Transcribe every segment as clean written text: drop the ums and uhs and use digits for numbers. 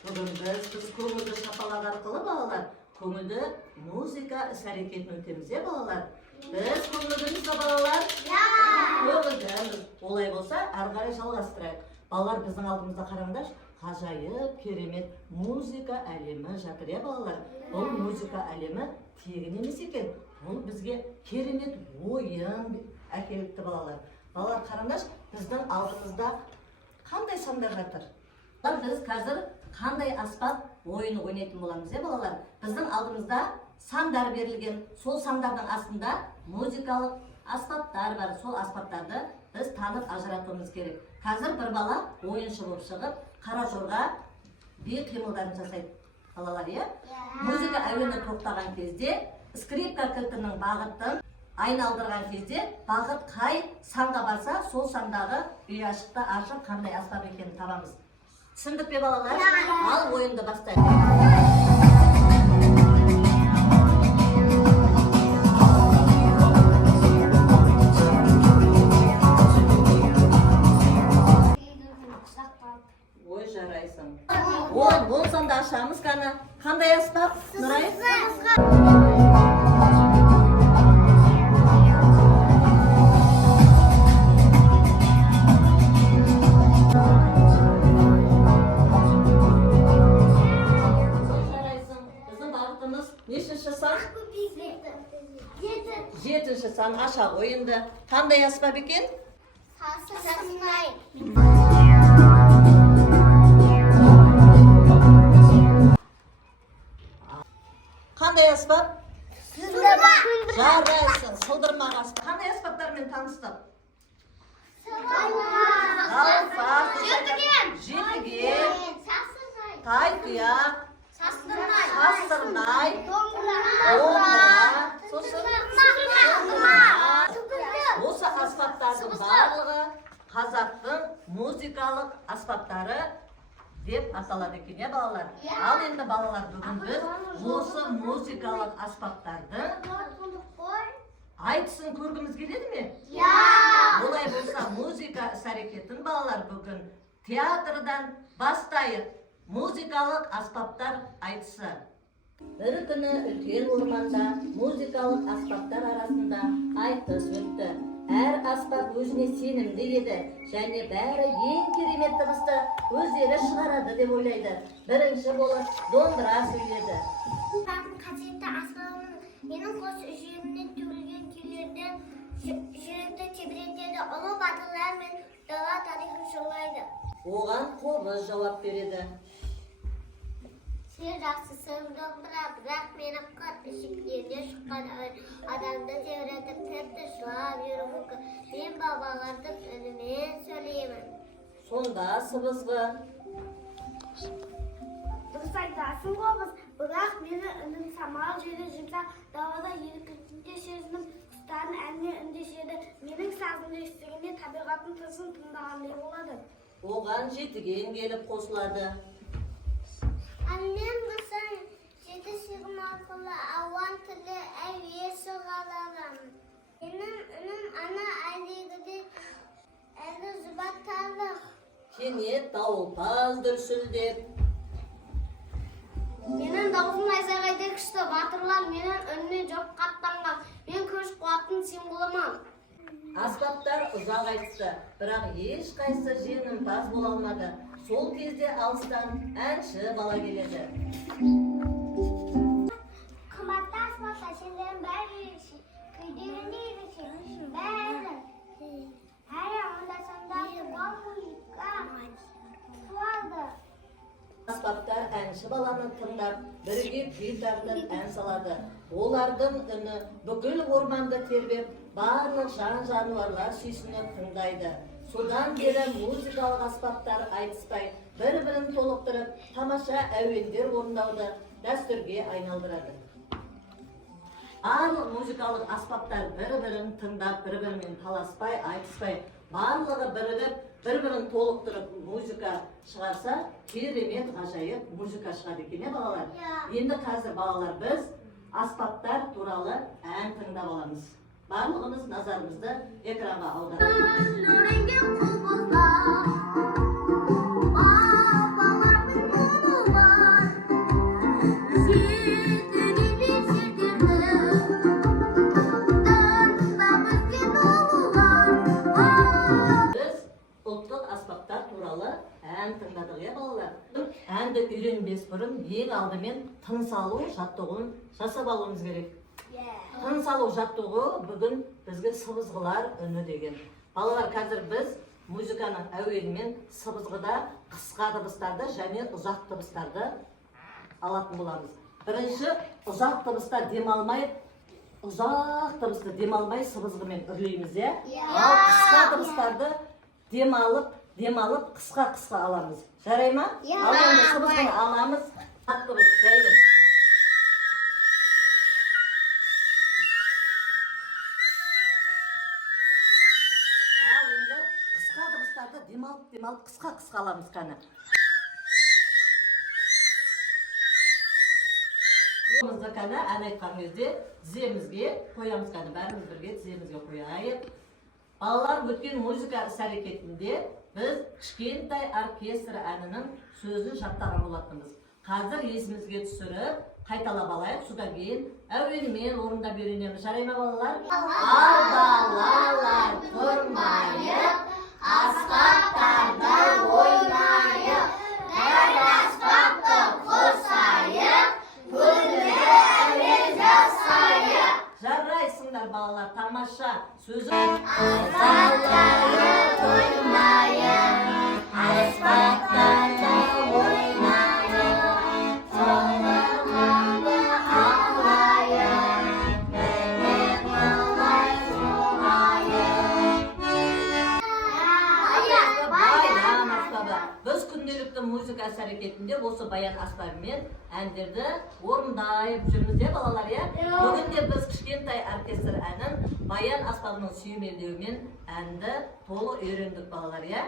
Бүгін біз көңілді шапалақ арқылы балалар, көңілді музыка іс-әрекетін өтеміз, балалар. Біз көңілдіміз балалар? Көңілдіміз. Олай болса, әрі қарай жалғастырайық. Балалар, біздің алдымызда қараңдар, ғажайып, керемет музыка әлемі жатыр, балалар. Бұл музыка әлемі тегін емес екен. Бұл бізге керемет ойын әкеліпті, балалар. Балалар, қараңдар, біздің алдымызда қандай сандар жатыр? Біз қазір қандай аспап ойыны ойнайтын боламыз, балалар? Біздің алдымызда сандар берілген. Сол сандардың астында музыкалық аспаптар бар. Сол аспаптарды біз танып ажыратуымыз керек. Қазір бір бала ойыншы болып шығып, қара жорға би қимылдарын жасайды. Балалар, музыка әуені тоқтаған кезде, скрипка кілтінің бағытын айналдырған кезде, бағыт қай санға барса, сол сандағы ұяшықты ашып, қандай аспап екенін табамыз. Түсіндік пе, балалар? Ал ойынды бастайық. Ой, жарайсың. Ол сонда ашамыз қаны. Қандай аспап? Нұрай? Нешінші сан? Жетінші сан. Аша ойынды. Қандай аспап екен? Сасынай. Қандай аспап? Сылдырмақ. Жарайсың. Сылдырмақ аспап. Қандай аспаптармен таныстық? Жетіген. Тайтұяқ. Састырнай. Осы аспаптардың барлығы қазақтың музыкалық аспаптары деп аталады екен, балалар? Ал енді балалар, бүгін біз осы музыкалық аспаптарды айтысын көргіміз келеді ме? Олай болса, музыка іс-әрекетін балалар бүгін театрдан бастайық. Музыкалық аспаптар айтысы. Бір күні үлкен орманда музыкалық аспаптар арасында айтыс өтті. Әр аспап өзіне сенімді еді, және бәрі ең керемет дыбысты өздері шығарады деп ойлайды. Бірінші болып домбыра сөйледі. Қасиетті аспабым менің қос жүрегімнен төгілген күйлерден жүректі тебірентеді, ұлы батырлар мен дала тарихын жырлайды. Оған қобыз жауап береді. Сен жақсысың домбыра, бірақ мені қыр ішіктеріне шыққан адамды тебіретіп тіпті жылап жүру мүмкін. Мен бабалардың үнімен сөйлеймін. Сонда сыбызғы. Дұрыс айтасың қобыз, бірақ мені үнім самал жері жұмсақ, далада елкіртінде сезініп, құстардың әніне үндеседі. Менің сазымды естігенде табиғаттың тынысын тыңдағандай болады. Оған жетіген келіп қосылады. Анnem масан жеті сиғым арқылы ауан тілі әуе шығарарам. Менің үнім ана әлегіде әлі жұбаттарлық. Кенет дауылпаз дүрсілдеп. Менің дауысым найзағайдай күшті, батырлар менің үніне жоқ қаттанған. Мен күш қуаттың символымын. Аспаптар ұзақ айтысты, бірақ ешқайсы жеңімпаз бола алмады. Сол кезде алыстан әнші бала келеді. Қымбатты аспап, сендердің бәрі күйдерінде ерекше, бәрі. Әрі анда-санда туған музыка туады. Аспаптар әнші баланы тыңдап, бірге күй тартып ән салады. Олардың үні бүкіл орманды тербеп, барлық жан-жануарлар сүйсініп тыңдайды. Содан бері музыкалық аспаптар айтыспай, бір-бірін толықтырып, тамаша әуендер орындауды дәстүрге айналдырады. Барлық музыкалық аспаптар бір-бірін тыңдап, бір-бірімен таласпай, айтыспай, барлығы бірігіп, бір-бірін толықтырып музыка шығарса, керемет ғажайып музыка шығады екен, балалар? Енді қазір балалар біз аспаптар туралы ән тыңдап аламыз. Барлығымыз назарымызды экранға аударайық. туралы ән тыңдадық, иә балалар? Әнді үйренбес бұрын ең алдымен тыныс алу жаттығуын жасап алуымыз керек. Тыныс алу жаттығуы бүгін бізге сыбызғылар үні деген. Балалар, қазір біз музыканың әуенімен сыбызғыда қысқа дыбыстарды және ұзақ дыбыстарды алатын боламыз. Бірінші, ұзақ дыбыста демалмай, ұзақ дыбысты демалмай сыбызғымен үрлейміз, иә? Ал қысқа дыбыстарды демалып қысқа аламыз. Жарай ма? Ал енді сыбызғыны аламыз. Ұзақ дыбыс жайлы. Ал енді қысқа дыбыстарды демалып қысқа аламыз қаны. Музыканы ән айтқан кезде тіземізге қоямыз қаны, бәріміз бірге тіземізге қояйық. Балалар, өткен музыка іс-әрекетінде біз кішкентай оркестр әнінің сөзін жаттаған болатынбыз. Қазір есімізге түсіріп, қайталап алайық, содан кейін әуенімен орындап үйренеміз. Жарай ма балалар? Ал балалар тұрмайық, аспаптарда ойнайық, әр аспапты қосайық, жарайсыңдар балалар, тамаша сөзі. Аспаптарда ойнайық, аспаптарда ойнайық, соңымды алайық, міне болай соғайық. Баян аспабы. Біз күнделікті музыка іс-әрекетінде осы баян аспабымен әндерді орындайып жүрміз, балалар, иә? Бүгін де біз кішкентай оркестр әнін баян аспабының сүйемелдеуімен әнді толық үйрендік, балалар, иә?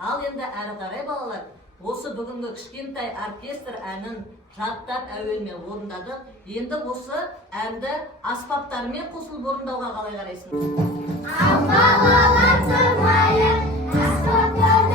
Ал енді әрі қарай, балалар, осы бүгінгі кішкентай оркестр әнін жаттап әуенмен орындадық. Енді осы әнді аспаптармен қосылып орындауға қалай қарайсың? Ал балалар тұрмайық, аспаптар